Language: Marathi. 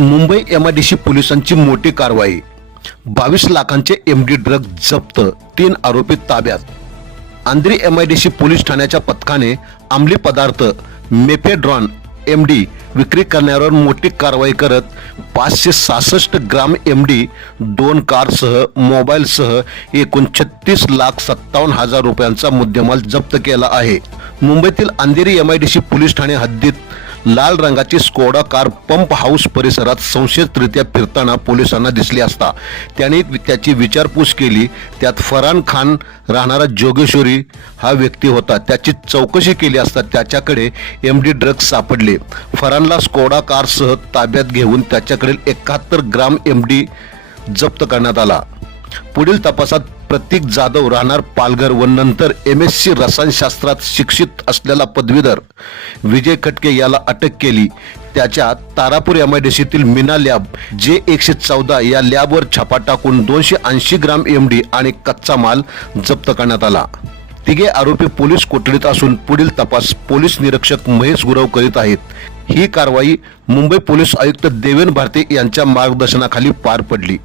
मुंबई एमआयडीसी पोलिसांची मोठी कारवाई। 22 लाखांचे एमडी ड्रग जप्त, 3 आरोपी ताब्यात। अंधेरी एमआयडीसी पोलीस ठाण्याच्या पथकाने अंमली पदार्थ मेफेड्रॉन एमडी विक्री करणाऱ्यांवर मोठी कारवाई करत 566 ग्राम एमडी, 2 कारसह मोबाईलसह एकूण 36,57,000 रुपयांचा मुद्देमाल जप्त केला आहे। मुंबईतील अंधेरी एमआयडीसी पोलीस ठाणे हद्दीत लाल रंगाची स्कोडा कार पंप हाऊस परिसरात संशयितरित्या फिरताना पोलिसांना दिसली असता त्यांनी त्याची विचारपूस केली। त्यात फरहान खान राहणारा जोगेश्वरी हा व्यक्ती होता। त्याची चौकशी केली असता त्याच्याकडे एमडी ड्रग्ज सापडले। फरहानला स्कोडा कारसह ताब्यात घेऊन त्याच्याकडील 71 ग्राम एमडी जप्त करण्यात आला। पुढील तपासात प्रतीक जाधव राहणार पालघर व नंतर MSc रसायनशास्त्रात शिक्षित असलेला पदवीधर विजय खटके याला अटक केली। त्याच्या तारापूर एमआयडीसीतील मीना लॅब J114 या लॅबवर छापा टाकून 280 ग्राम एमडी आणि कच्चा माल जप्त करण्यात आला। तिघे आरोपी पोलीस कोठडीत असून पुढील तपास पोलीस निरीक्षक महेश गुरव करीत आहेत। ही कारवाई मुंबई पोलीस आयुक्त देवेन भारती यांच्या मार्गदर्शनाखाली पार पडली।